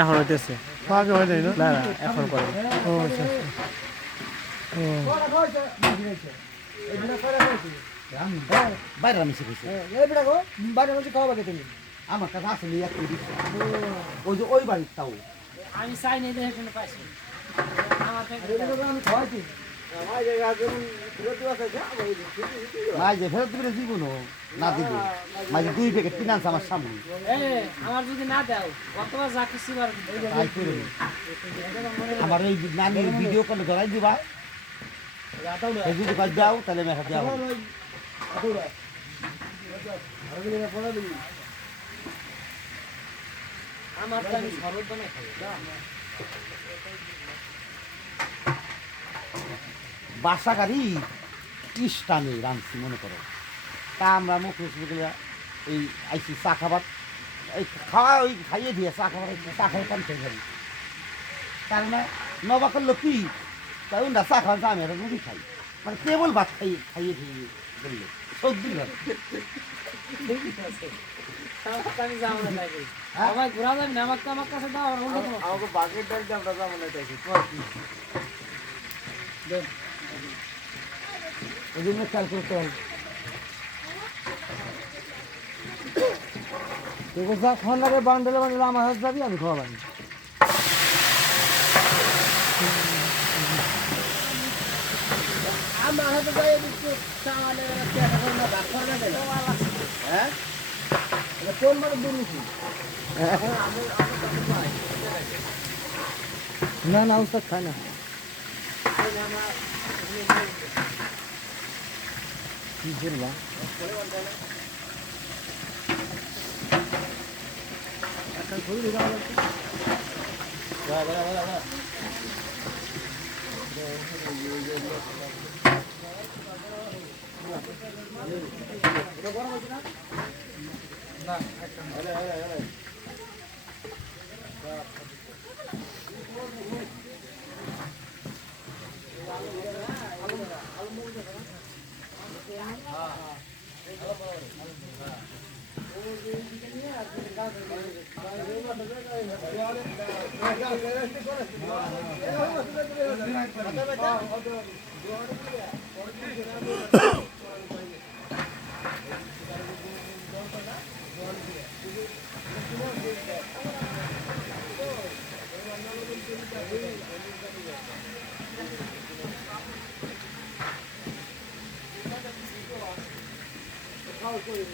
এখন হইতেছে। আগে হয় নাই না? না না এখন করে। ও আচ্ছা আচ্ছা। ও বাইরে আমি শিখেছি আমার কাছে আসলে এক কোটি ওই যে ওই বাড়ির তাও আমি চাই নাই দেখে শুনে পাইছি আমার মাই যে ফেরত দিবে জীবনও না দিব মাঝে 2 প্যাকেট কিনান্স আমার সামনে আমার যদি না দাও কতবার যা কিছু তাই করে আমার এই নানির ভিডিও কলে ধরাই দিবা এই যদি কাজ দাও তাহলে মেখা দেওয়া হবে। আমার তো আমি শরবত বানাই খাই বাসা গাড়ি ইস্টানে রাঁধছি মনে করো তা আমরা মুখ এই আইসি চা খাবার এই খাওয়া ওই খাইয়ে দিয়ে চা খাবার চা খাই কাম খেয়ে যাবি তার মানে নবা করলো কি তাই ওরা চা খাওয়ার আমি একটা রুটি খাই মানে কেবল ভাত খাইয়ে দিয়ে বললো সর্দি ভাত আমি যাবো না তাই আমার ঘোরা যাবে না আমাকে আমার কাছে দাও আমাকে বাকেট ডাল দিয়ে আমরা যাবো না তাইকে। ওই জন্য খেয়াল করতে হবে খাওয়ান লাগে বান্ডেলে বান্ডেলে আমার হাত যাবি আমি খাওয়া পারি আমার হাতে যাই দিচ্ছি চাওয়ালে ভাগ করে না দেয় হ্যাঁ কোন মানে দুর্নীতি না না উস্তাদ খায় না কি করবা খাওয়া করে